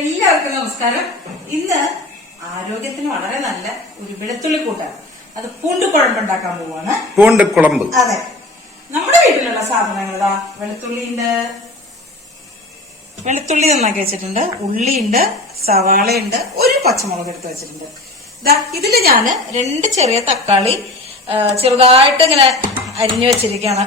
എല്ലാവർക്കും നമസ്കാരം. ഇന്ന് ആരോഗ്യത്തിന് വളരെ നല്ല ഒരു വെളുത്തുള്ളി കൂട്ടാണ്. അത് പൂണ്ട് കുഴമ്പുണ്ടാക്കാൻ പോവാണ്. പൂണ്ട് കുളമ്പ് അതെ. നമ്മുടെ വീട്ടിലുള്ള സാധനങ്ങൾ ഇതാ വെളുത്തുള്ളിയുണ്ട് വെളുത്തുള്ളി നന്നാക്കി വെച്ചിട്ടുണ്ട് ഉള്ളിയുണ്ട് സവാളയുണ്ട് ഒരു പച്ചമുളക് എടുത്ത് വെച്ചിട്ടുണ്ട്. ഇതാ ഇതിൽ ഞാൻ രണ്ട് ചെറിയ തക്കാളി ചെറുതായിട്ട് ഇങ്ങനെ അരിഞ്ഞു വെച്ചിരിക്കുകയാണ്.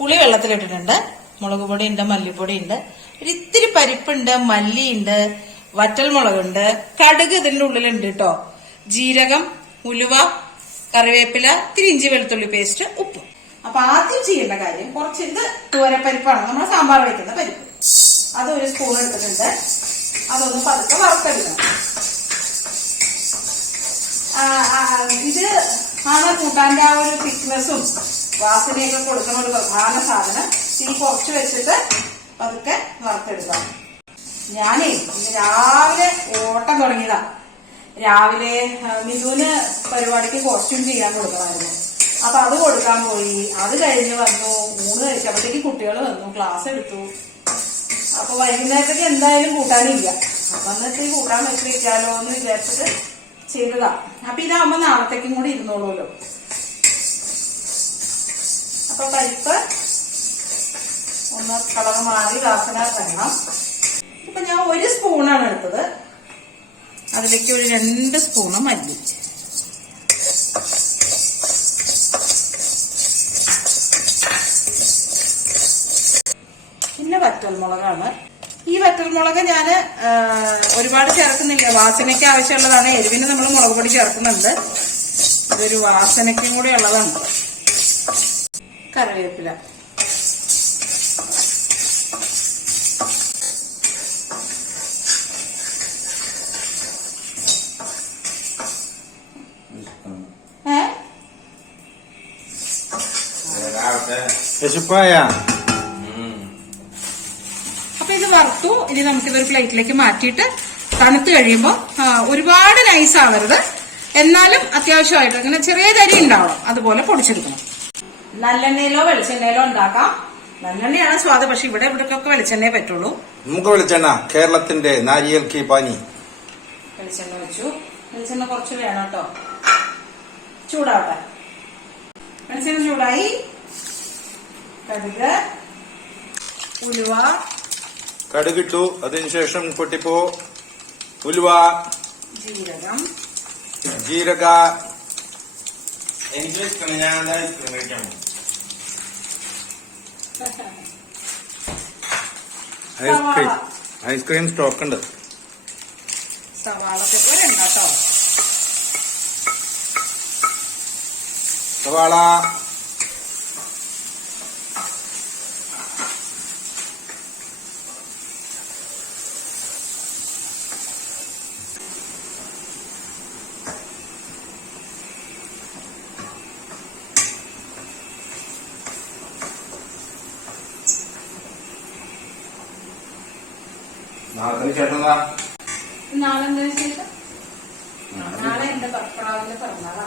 പുളി വെള്ളത്തിലിട്ടിട്ടുണ്ട്. മുളക് പൊടി ഉണ്ട് മല്ലിപ്പൊടി ഉണ്ട് ഒരു ഇത്തിരി പരിപ്പുണ്ട് മല്ലിയുണ്ട് വറ്റൽമുളകുണ്ട്. കടുക് ഇതിന്റെ ഉള്ളിലുണ്ട് കേട്ടോ ജീരകം ഉലുവ കറിവേപ്പില ഇത്തിരി ഇഞ്ചി വെളുത്തുള്ളി പേസ്റ്റ് ഉപ്പ്. അപ്പൊ ആദ്യം ചെയ്യേണ്ട കാര്യം കുറച്ച് ഇത് തൂരപ്പരിപ്പാണ്. നമ്മൾ സാമ്പാർ വയ്ക്കുന്ന പരിപ്പ്. അത് ഒരു സ്പൂൺ എടുത്തിട്ടുണ്ട്. അതൊന്ന് പതുക്കെ വറുത്തെടുക്കണം. ഇത് ആണ് കൂട്ടാന്റെ ആ ഒരു തിക്നെസ്സും വാസനയൊക്കെ കൊടുക്കുന്ന ഒരു പ്രധാന സാധനം. തീ കുറച്ച് വെച്ചിട്ട് പതുക്കെ വറുത്തെടുക്കാം. ഞാനേ രാവിലെ ഓട്ടം തുടങ്ങിയതാ. രാവിലെ മിഥുന് പരിപാടിക്ക് കോസ്റ്റ്യൂം ചെയ്യാൻ കൊടുക്കണമായിരുന്നു. അപ്പൊ അത് കൊടുക്കാൻ പോയി. അത് കഴിഞ്ഞ് വന്നു മൂന്ന് കഴിച്ചപ്പോഴത്തേക്ക് കുട്ടികൾ വന്നു ക്ലാസ് എടുത്തു. അപ്പൊ വൈകുന്നേരത്തേക്ക് എന്തായാലും കൂട്ടാനില്ല. അപ്പൊ എന്നിട്ട് കൂട്ടാൻ വെച്ച് വെക്കാലോ എന്ന് വിചാരിച്ചിട്ട് ചെയ്തതാ. അപ്പൊ ഇതാകുമ്പോ നാളത്തേക്കും കൂടി ഇരുന്നോളൂല്ലോ അപ്പൊ പരിപ്പ് ഒന്ന് കളർ മാറി വാസന തരണം. ഇപ്പൊ ഞാൻ ഒരു സ്പൂണാണ് എടുത്തത്. അതിലേക്ക് ഒരു രണ്ട് സ്പൂണ് മല്ലി. പിന്നെ വറ്റൽമുളകാണ്. ഈ വറ്റൽമുളക് ഞാൻ ഒരുപാട് ചേർക്കുന്നില്ല. വാസനയ്ക്ക് ആവശ്യമുള്ളതാണ്. എരിവിന് നമ്മൾ മുളക് പൊടി ചേർക്കുന്നുണ്ട്. ഇതൊരു വാസനയ്ക്കും കൂടി ഉള്ളതാണ്. കറിവേപ്പില. അപ്പൊ ഇത് വറുത്തു. ഇനി നമുക്കിതൊരു പ്ലേറ്റിലേക്ക് മാറ്റിയിട്ട് തണുത്ത് കഴിയുമ്പോൾ ഒരുപാട് നൈസ് ആവരുത്. എന്നാലും അത്യാവശ്യമായിട്ട് അങ്ങനെ ചെറിയ തരി ഉണ്ടാവണം. അതുപോലെ പൊടിച്ചെടുക്കണം. നല്ലെണ്ണയിലോ വെളിച്ചെണ്ണയിലോ ഉണ്ടാക്കാം. നല്ലെണ്ണയാണ് സ്വാദ് പക്ഷെ ഇവിടെ ഇവിടേക്കൊക്കെ വെളിച്ചെണ്ണയെ പറ്റുള്ളൂ. നമുക്ക് വെളിച്ചെണ്ണ. കേരളത്തിന്റെ നാരിയൽ കീ പാനി. വെളിച്ചെണ്ണ വെച്ചു വെളിച്ചെണ്ണ കുറച്ച് വേണം കേട്ടോ. ചൂടാവട്ടെ. വെളിച്ചെണ്ണ ചൂടായി. കടുക് ഉലുവ. കടുകിട്ടു. അതിനുശേഷം പൊട്ടിപ്പോ ഉലുവ. ജീരകം. ജീരക. എനിക്ക് വെക്കണം ഞാൻ ഐസ്ക്രീം കഴിക്കാൻ ഐസ്ക്രീം. ഐസ്ക്രീം സ്റ്റോക്ക് ഉണ്ട് സവാള സവാള. നാളെ ചേട്ടൻ നാളെ എന്താ വിശേഷം? നാളെ എന്റെ ഭർത്താവിന്റെ പിറന്നാളാ.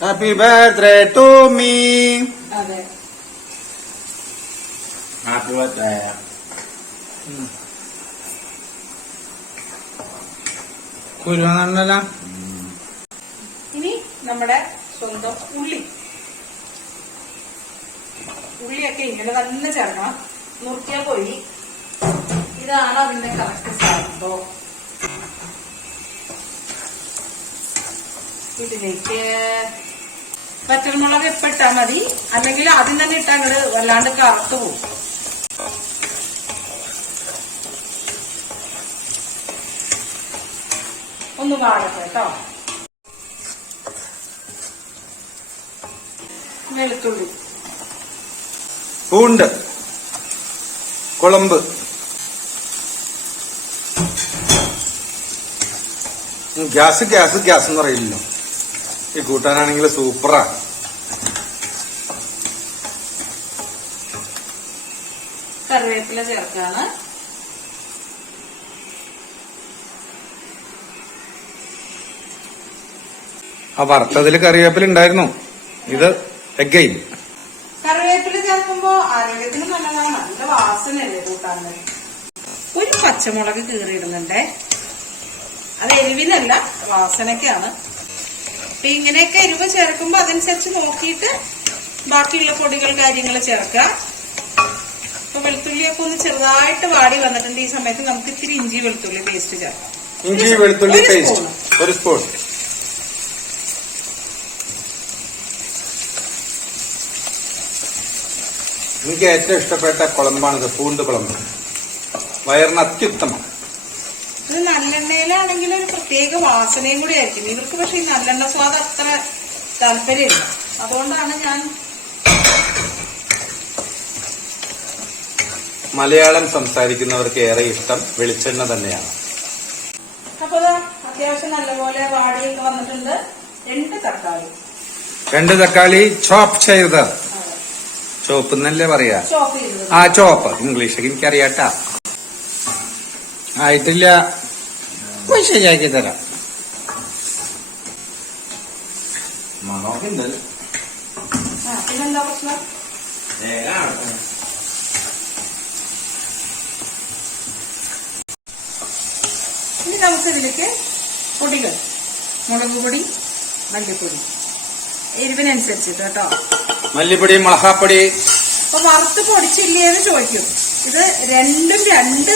ഹാപ്പി ബർത്ത്ഡേ ടു മീ അതെ. ഹാപ്പി ബർത്ത്ഡേ ഇനി നമ്മുടെ സ്വന്തം ഉള്ളി. ഉള്ളിയൊക്കെ ഇങ്ങനെ തന്നെ ചേർക്കണം. നുറുക്കിയാൽ പോയി. ഇതാണ് അതിന്റെ കറക്റ്റ് സംഭവം. ഇതിലേക്ക് വറ്റൽമുളക് ഇപ്പൊ ഇട്ടാൽ മതി. അല്ലെങ്കിൽ ആദ്യം തന്നെ ഇട്ടാൽ അങ്ങോട്ട് വല്ലാണ്ട് കറുത്തു പോകും. ഒന്ന് വാഴട്ടെ കേട്ടോ. വെളുത്തുള്ളി. പൂണ്ട്. കുളമ്പ്. ഗ്യാസ് ഗ്യാസ് ഗ്യാസ് എന്ന് പറയില്ലല്ലോ. ഈ കൂട്ടാനാണെങ്കിൽ സൂപ്പറാണ് കറിവേപ്പില ചേർക്കാണ്. ആ വറുത്തതിൽ കറിവേപ്പില ഉണ്ടായിരുന്നു. ഇത് എഗൈൻ കറിവേപ്പില ആരോഗ്യത്തിന് നല്ലതാണ്. നല്ല വാസനയല്ലേ കൂട്ടാൻ ഒരു പച്ചമുളക് കീറിയിടുന്നുണ്ടേ. അത് എരിവിനല്ല വാസനയ്ക്കാണ്. അപ്പൊ ഇങ്ങനെയൊക്കെ എരിവ് ചേർക്കുമ്പോ അതനുസരിച്ച് നോക്കിയിട്ട് ബാക്കിയുള്ള പൊടികൾ കാര്യങ്ങൾ ചേർക്കുക. അപ്പൊ വെളുത്തുള്ളിയൊക്കെ ഒന്ന് ചെറുതായിട്ട് വാടി വന്നിട്ടുണ്ട്. ഈ സമയത്ത് നമുക്ക് ഇത്തിരി ഇഞ്ചി വെളുത്തുള്ളി പേസ്റ്റ് ചേർക്കാം. ഇഞ്ചി വെളുത്തുള്ളി പേസ്റ്റ് ഒരു സ്പൂൺ എനിക്ക് ഏറ്റവും ഇഷ്ടപ്പെട്ട കുളമ്പാണിത് പൂണ്ട് കുളമ്പ്. വയറിന് അത്യുത്തമം. ഇത് നല്ലെണ്ണയിലാണെങ്കിൽ ഒരു പ്രത്യേക വാസനയും കൂടി ആയിരിക്കും. ഇവർക്ക് പക്ഷെ ഈ നല്ലെണ്ണ സ്വാദ് അത്ര താല്പര്യമില്ല. അതുകൊണ്ടാണ് ഞാൻ മലയാളം സംസാരിക്കുന്നവർക്ക് ഏറെ ഇഷ്ടം വെളിച്ചെണ്ണ തന്നെയാണ്. അപ്പൊ അത്യാവശ്യം നല്ലപോലെ വാടിയൊക്കെ വന്നിട്ടുണ്ട്. രണ്ട് തക്കാളി. രണ്ട് തക്കാളി ചോപ്പ് ചെയ്ത്. ചോപ്പ് എന്നല്ലേ പറയാ? ആ ചോപ്പ് ഇംഗ്ലീഷ് എനിക്കറിയാട്ടാ. ആയിട്ടില്ല. പോയി ശരിയാക്കി തരാം. മണമൊക്കെ പിന്നെന്താ പ്രശ്നം? ഇനി നമുക്ക് ഇതിലേക്ക് പൊടികൾ. മുളക് പൊടി മല്ലിപ്പൊടി. എരിവിനനുസരിച്ചിട്ട് കേട്ടോ. മല്ലിപ്പൊടി മുളകാപ്പൊടി. അപ്പൊ വറുത്ത് പൊടിച്ചില്ലേന്ന് ചോദിക്കും. ഇത് രണ്ടും രണ്ട്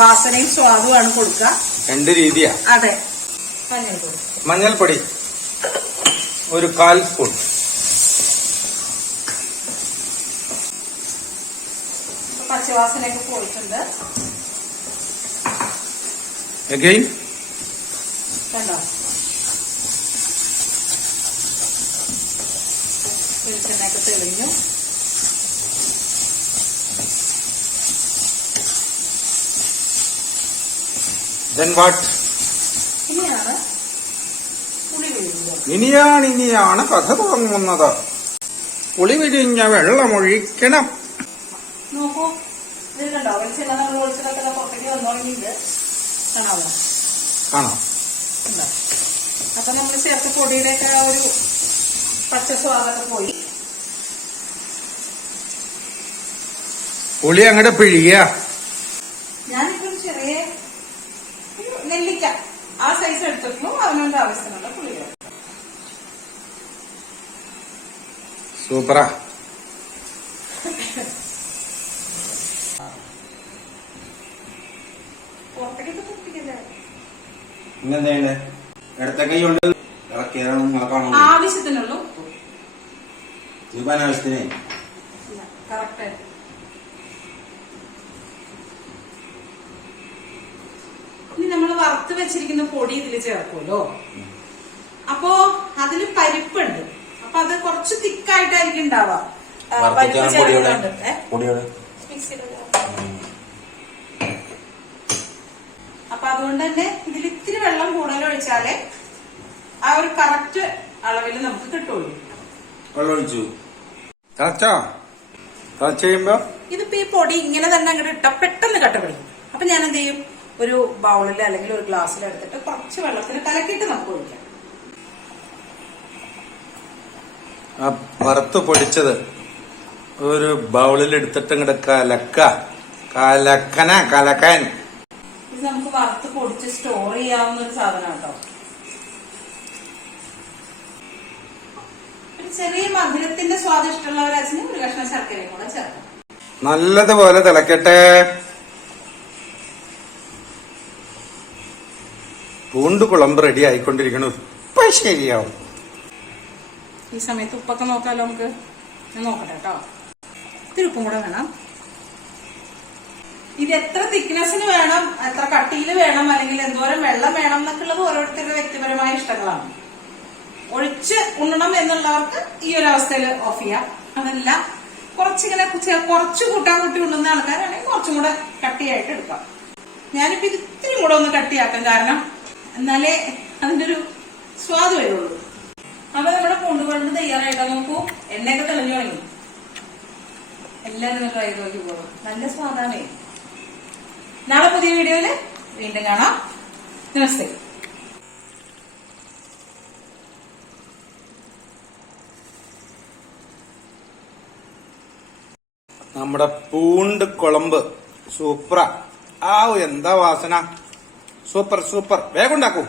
വാസനയും സ്വാദുമാണ് കൊടുക്കുക. രണ്ട് രീതിയാ. അതെ. മഞ്ഞൾപ്പൊടി. മഞ്ഞൾപ്പൊടി ഒരു കാൽ സ്പൂൺ. പച്ചവാസനയൊക്കെ പോയിട്ടുണ്ട്. കണ്ടോ? വെളിച്ചെണ്ണയൊക്കെ തെളിഞ്ഞു. ഇനിയാണ് ഇനിയാണ് കഥ തുടങ്ങുന്നത്. പുളി വിരിഞ്ഞ വെള്ളമൊഴിക്കണം. നോക്കൂ. ഇത് കണ്ടോ? വെളിച്ചെണ്ണ നമ്മൾ പുറത്തേക്ക് കാണാമോ കാണാം. അപ്പൊ നമ്മൾ ചേർത്ത് പൊടിയുടെയൊക്കെ ഒരു പച്ച സ്വാദൊക്കെ പോയി. പുളി അങ്ങോട്ട് പിഴിയ. ഞാനിപ്പോ ഒരു ചെറിയ നെല്ലിക്ക ആ സൈസ് എടുത്തിട്ടുള്ളൂ അവനവന്റെ ആവശ്യമുള്ള പുളി സൂപ്പറാ പുറത്തേക്ക് തുപ്പിക്കല്ലേ? ഇന്നെന്താ ചെയ്യണ്ടേ ഇടത്തെ കൈ കൊണ്ട് ഇളക്കിയതാണ് നിങ്ങളെ ആവശ്യത്തിനുള്ളൂ ചൂപ്പാൻ ആവശ്യത്തിനേ കറക്റ്റ് ഇനി നമ്മൾ വറുത്ത് വെച്ചിരിക്കുന്ന പൊടി ഇതിൽ ചേർക്കുമല്ലോ. അപ്പോ അതിൽ പരിപ്പുണ്ട്. അപ്പൊ അത് കുറച്ച് തിക്കായിട്ടായിരിക്കും ഉണ്ടാവുക. പരിപ്പ് ചേർക്കുന്നുണ്ട്. അപ്പൊ അതുകൊണ്ട് തന്നെ ഇതിൽ ഇത്തിരി വെള്ളം കൂടുതൽ ഒഴിച്ചാലേ ആ ഒരു കറക്റ്റ് അളവിൽ നമുക്ക് കിട്ടുള്ളൂ. വെള്ളം ഒഴിച്ചു തിളച്ചോ തിളച്ച് കഴിയുമ്പോ ഇതിപ്പോ ഈ പൊടി ഇങ്ങനെ തന്നെ അങ്ങോട്ട് ഇട്ട പെട്ടെന്ന് കട്ട പിടിക്കും അപ്പൊ ഞാൻ എന്ത് ചെയ്യും? ഒരു ബൗളിൽ അല്ലെങ്കിൽ ഒരു ഗ്ലാസ്സിൽ എടുത്തിട്ട് കുറച്ച് വെള്ളത്തിൽ കലക്കിയിട്ട് നമുക്ക് ഒഴിക്കാം. ആ വറുത്ത് പൊടിച്ചത് ഒരു ബൗളിൽ എടുത്തിട്ട് ഇങ്ങോട്ട് കലക്ക. കലക്കന കലക്കാൻ. ഇത് നമുക്ക് വറുത്ത് പൊടിച്ച് സ്റ്റോർ ചെയ്യാവുന്ന ഒരു സാധനം കേട്ടോ ഒരു ചെറിയ മധുരത്തിന്റെ സ്വാദിഷ്ടമുള്ളവരച്ചിന് ഒരു കഷ്ണം ശർക്കരയും കൂടെ ചേർക്കും. നല്ലതുപോലെ തിളക്കട്ടെ. പൂണ്ട് കുളമ്പ് റെഡി ആയിക്കൊണ്ടിരിക്കണു. ഇപ്പൊ ശരിയാവും. ഈ സമയത്ത് ഉപ്പൊക്കെ നോക്കാലോ നമുക്ക്? ഞാൻ നോക്കട്ടെ കേട്ടോ. ഇത്തിരി ഉപ്പും കൂടെ വേണം. ഇത് എത്ര തിക്നെസ്സിന് വേണം എത്ര കട്ടിയിൽ വേണം അല്ലെങ്കിൽ എന്തോരം വെള്ളം വേണം എന്നൊക്കെ ഉള്ളത് ഓരോരുത്തരുടെ വ്യക്തിപരമായ ഇഷ്ടങ്ങളാണ്. ഒഴിച്ച് ഉണ്ണണം എന്നുള്ളവർക്ക് ഈ ഒരു അവസ്ഥയിൽ ഓഫ് ചെയ്യാം. അതല്ല കുറച്ചിങ്ങനെ കുറച്ച് കൂട്ടാൻ കുട്ടി ഉണ്ണുന്ന ആൾക്കാരാണെങ്കിൽ കുറച്ചും കൂടെ കട്ടിയായിട്ട് എടുക്കാം. ഞാനിപ്പോ ഇത് ഇത്തിരി കൂടെ ഒന്ന് കട്ടിയാക്കാം കാരണം എന്നാലേ അതിന്റെ ഒരു സ്വാദ് വരുള്ളൂ. അപ്പൊ നമ്മുടെ പൂണ്ടുകൊണ്ട് തയ്യാറായിട്ട് നോക്കൂ? എണ്ണയൊക്കെ തെളിഞ്ഞു തുടങ്ങി. എല്ലാരും ട്രൈ നോക്കി പോകും നല്ല സ്വാദാണേ. നാളെ പുതിയ വീഡിയോയിൽ വീണ്ടും കാണാം. നമസ്തേ. നമ്മുടെ പൂണ്ട് കുളമ്പ്. സൂപ്പറാ. ആ എന്താ വാസന? Super super. വേഗം ഉണ്ടാക്കൂ.